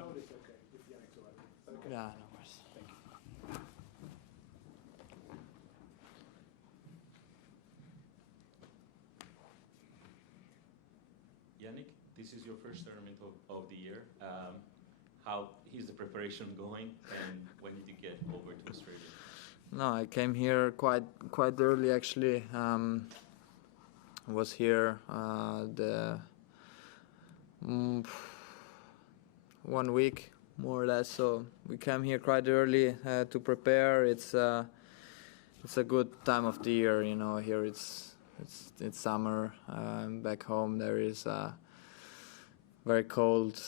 told it's okay if Jannik's all right. Okay. Yeah, no worries. Thank you. Jannik, this is your first tournament of the year. How is the preparation going, and when did you get over to Australia? No, I came here quite early actually. Was here the 1 week more or less. So we came here quite early to prepare. It's a good time of the year, you know. Here it's summer. Back home there is very cold.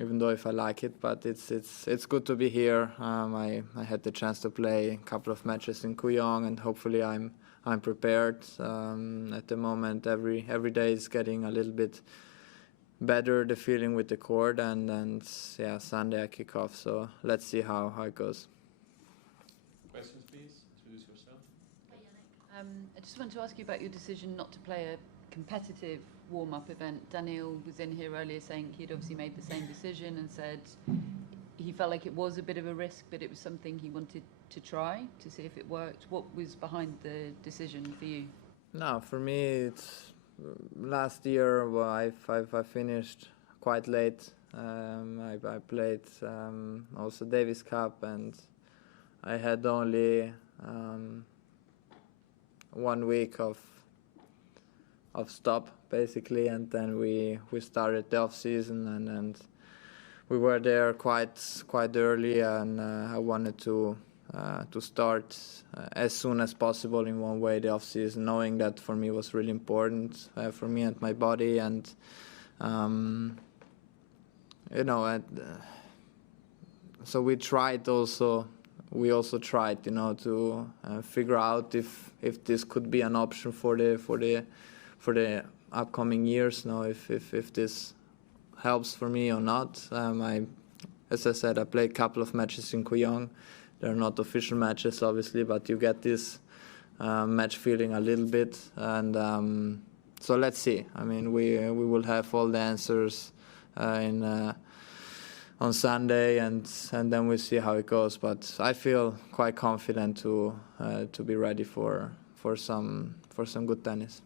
Even though if I like it, but it's good to be here. I had the chance to play a couple of matches in Kooyong, and hopefully I'm prepared. At the moment, every day is getting a little bit better, the feeling with the court, and yeah, Sunday I kick off. So let's see how it goes. Questions, please. Introduce yourself. Hi, Jannik. I just want to ask you about your decision not to play a competitive warm-up event. Daniel was in here earlier saying he'd obviously made the same decision and said he felt like it was a bit of a risk, but it was something he wanted to try to see if it worked. What was behind the decision for you? No, for me, it's last year. Well, I finished quite late. I played also Davis Cup, and I had only 1 week of stop basically, and then we started the off season, and we were there quite early, and I wanted to start as soon as possible in one way the off season, knowing that for me was really important for me and my body, and you know, and so we also tried, you know, to figure out if this could be an option for the upcoming years. Now, if this helps for me or not. As I said, I played a couple of matches in Kooyong. They're not official matches, obviously, but you get this match feeling a little bit. And so let's see. I mean, we will have all the answers on Sunday, and then we'll see how it goes. But I feel quite confident to be ready for some good tennis.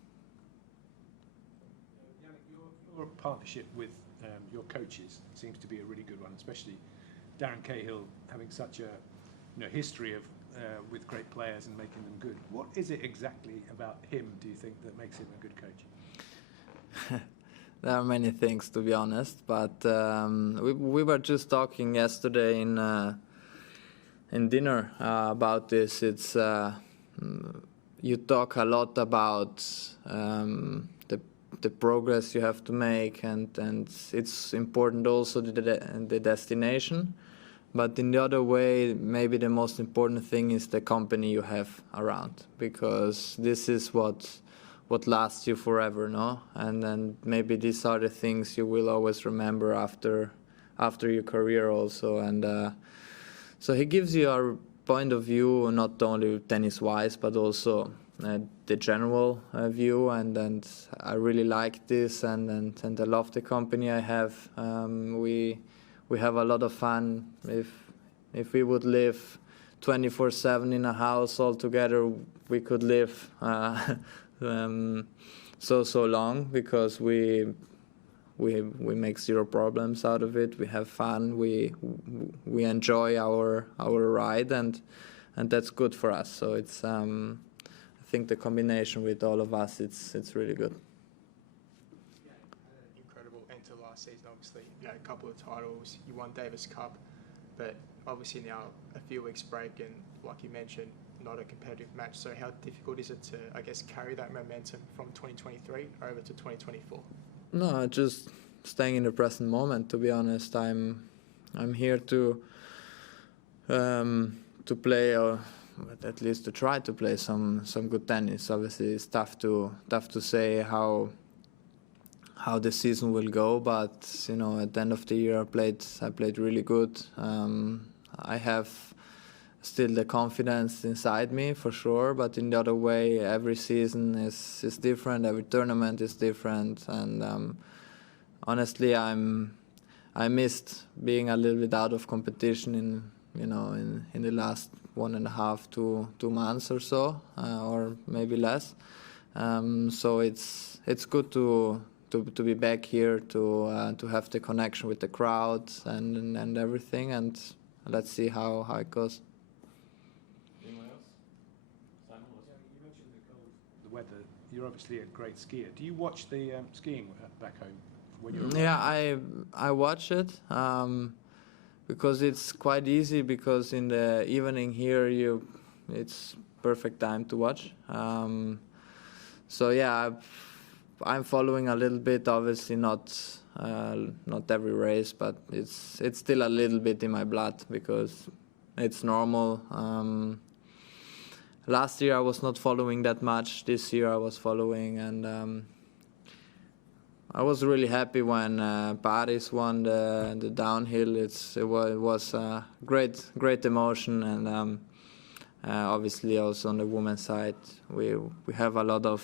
Your partnership with your coaches seems to be a really good one, especially Darren Cahill having such a history of with great players and making them good. What is it exactly about him, do you think, that makes him a good coach? There are many things, to be honest, but we were just talking yesterday in dinner about this. It's you talk a lot about the progress you have to make, and it's important also the destination. But in the other way, maybe the most important thing is the company you have around, because this is what lasts you forever, no? And then maybe these are the things you will always remember after your career also. And so he gives you a point of view, not only tennis-wise, but also the general view, and I really like this, and I love the company I have. We have a lot of fun. If we would live 24/7 in a house all together, we could live so long, because we make zero problems out of it. We have fun. We enjoy our ride, and that's good for us. So it's I think the combination with all of us, it's really good. Incredible end to last season, obviously. You had a couple of titles, you won Davis Cup, but obviously now a few weeks break, and like you mentioned, not a competitive match. So how difficult is it to, I guess, carry that momentum from 2023 over to 2024? No, just staying in the present moment, to be honest. I'm here to play, or at least to try to play some good tennis. Obviously, it's tough to say how the season will go, but at the end of the year, I played really good. I have still the confidence inside me, for sure, but in the other way, every season is different, every tournament is different, and honestly, I'm I missed being a little bit out of competition in the last 1.5 to 2 months or so, or maybe less. So it's good to be back here, to have the connection with the crowd and everything, and let's see how it goes. Anyone else? Simon, You mentioned the weather. You're obviously a great skier. Do you watch the skiing back home when you're? Yeah, I watch it because it's quite easy. Because in the evening here, it's perfect time to watch. So yeah, I'm following a little bit. Obviously not every race, but it's still a little bit in my blood because it's normal. Last year I was not following that much. This year I was following, and I was really happy when Paris won the downhill. It was a great emotion, and obviously also on the women's side we have a lot of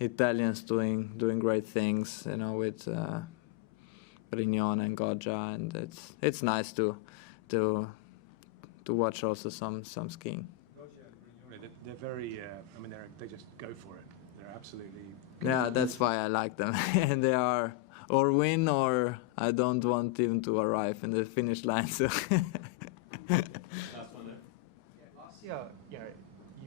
Italians doing great things, with Brignon and Goggia, and it's nice to watch also some skiing. They're very. They just go for it. They're absolutely. Yeah, that's why I like them. And they are or win or I don't want even to arrive in the finish line. So. Last one there. Last year, you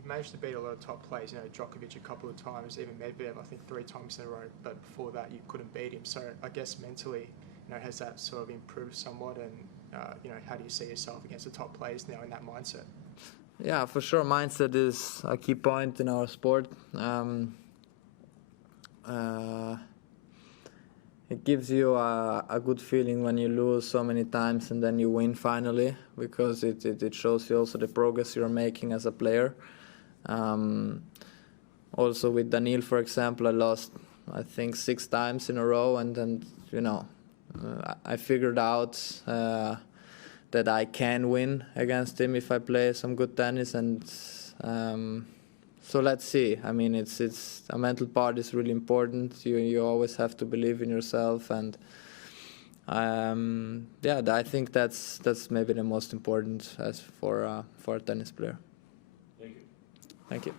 managed to beat a lot of top players. Djokovic a couple of times, even Medvedev, I think 3 times in a row. But before that, you couldn't beat him. So I guess mentally, has that sort of improved somewhat? And how do you see yourself against the top players now in that mindset? Yeah, for sure. Mindset is a key point in our sport. It gives you a good feeling when you lose so many times and then you win finally, because it shows you also the progress you're making as a player. Also with Daniil, for example, I lost I think 6 times in a row, and then I figured out that I can win against him if I play some good tennis, and so let's see. I mean, it's a mental part is really important. You always have to believe in yourself, and I think that's maybe the most important as for a tennis player. Thank you. Thank you.